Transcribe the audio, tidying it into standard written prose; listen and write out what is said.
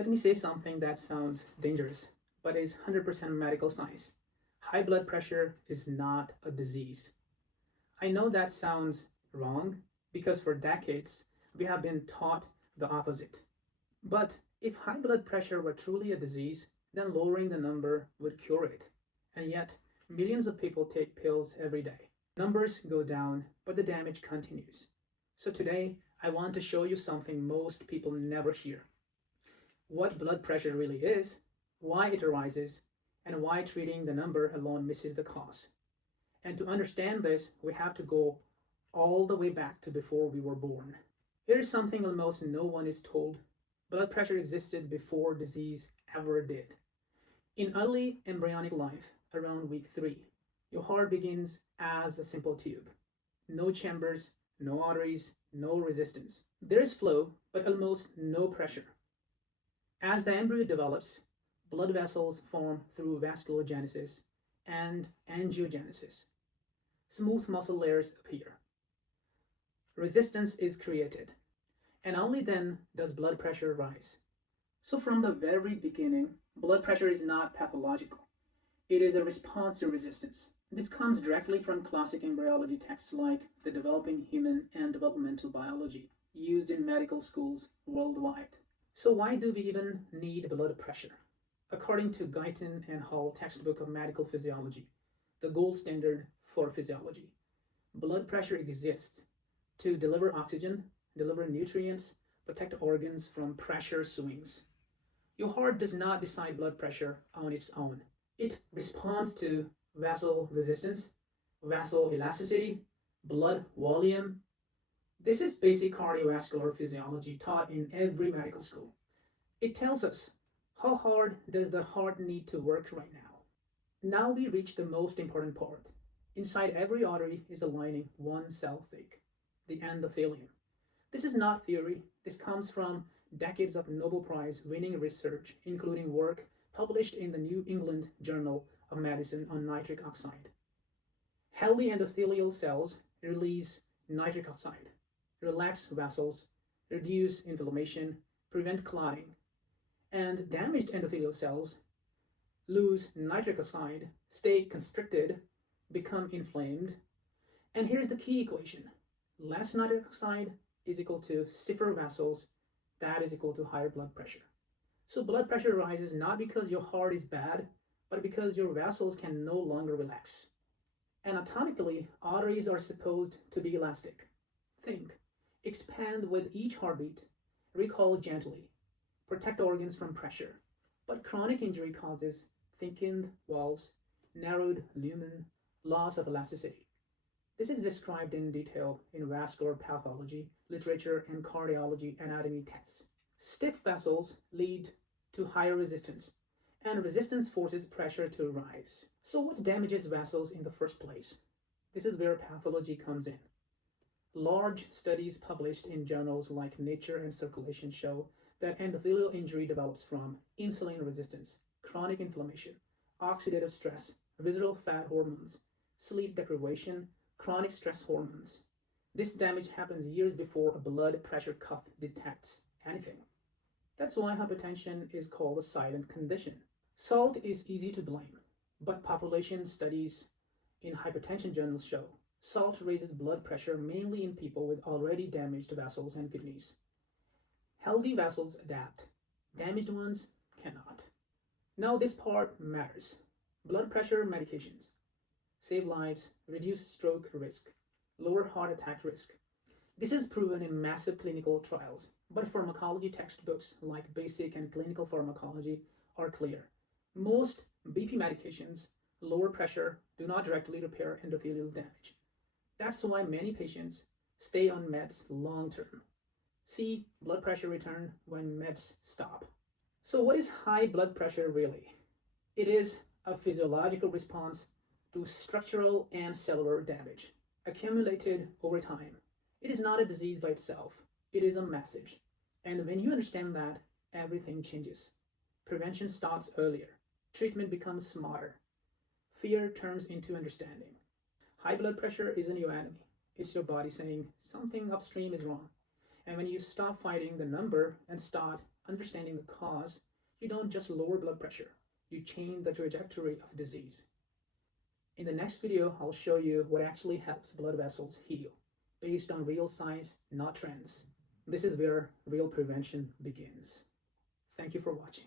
Let me say something that sounds dangerous, but is 100% medical science. High blood pressure is not a disease. I know that sounds wrong because for decades we have been taught the opposite. But if high blood pressure were truly a disease, then lowering the number would cure it. And yet, millions of people take pills every day. Numbers go down, but the damage continues. So today, I want to show you something most people never hear. What blood pressure really is, why it arises, and why treating the number alone misses the cause. And to understand this, we have to go all the way back to before we were born. Here's something almost no one is told. Blood pressure existed before disease ever did. In early embryonic life, around week 3, your heart begins as a simple tube. No chambers, no arteries, no resistance. There is flow, but almost no pressure. As the embryo develops, blood vessels form through vasculogenesis and angiogenesis. Smooth muscle layers appear. Resistance is created, and only then does blood pressure rise. So from the very beginning, blood pressure is not pathological. It is a response to resistance. This comes directly from classic embryology texts like The Developing Human and Developmental Biology, used in medical schools worldwide. So why do we even need blood pressure? According to Guyton and Hall textbook of medical physiology, the gold standard for physiology, blood pressure exists to deliver oxygen, deliver nutrients, protect organs from pressure swings. Your heart does not decide blood pressure on its own. It responds to vessel resistance, vessel elasticity, blood volume. This is basic cardiovascular physiology taught in every medical school. It tells us how hard does the heart need to work right now. Now we reach the most important part. Inside every artery is a lining 1 cell thick, the endothelium. This is not theory. This comes from decades of Nobel Prize winning research, including work published in the New England Journal of Medicine on nitric oxide. Healthy endothelial cells release nitric oxide, relax vessels, reduce inflammation, prevent clotting, and damaged endothelial cells lose nitric oxide, stay constricted, become inflamed. And here's the key equation. Less nitric oxide is equal to stiffer vessels, that is equal to higher blood pressure. So blood pressure rises not because your heart is bad, but because your vessels can no longer relax. Anatomically, arteries are supposed to be elastic. Think, expand with each heartbeat, recoil gently, protect organs from pressure. But chronic injury causes thickened walls, narrowed lumen, loss of elasticity. This is described in detail in vascular pathology, literature, and cardiology anatomy tests. Stiff vessels lead to higher resistance, and resistance forces pressure to rise. So what damages vessels in the first place? This is where pathology comes in. Large studies published in journals like Nature and Circulation show that endothelial injury develops from insulin resistance, chronic inflammation, oxidative stress, visceral fat hormones, sleep deprivation, chronic stress hormones. This damage happens years before a blood pressure cuff detects anything. That's why hypertension is called a silent condition. Salt is easy to blame, but population studies in hypertension journals show salt raises blood pressure mainly in people with already damaged vessels and kidneys. Healthy vessels adapt. Damaged ones cannot. Now this part matters. Blood pressure medications save lives, reduce stroke risk, lower heart attack risk. This is proven in massive clinical trials, but pharmacology textbooks like Basic and Clinical Pharmacology are clear. Most BP medications lower pressure, do not directly repair endothelial damage. That's why many patients stay on meds long term. See blood pressure return when meds stop. So what is high blood pressure really? It is a physiological response to structural and cellular damage accumulated over time. It is not a disease by itself. It is a message. And when you understand that, everything changes. Prevention starts earlier. Treatment becomes smarter. Fear turns into understanding. High blood pressure isn't your enemy. It's your body saying something upstream is wrong. And when you stop fighting the number and start understanding the cause, you don't just lower blood pressure, you change the trajectory of disease. In the next video, I'll show you what actually helps blood vessels heal, based on real science, not trends. This is where real prevention begins. Thank you for watching.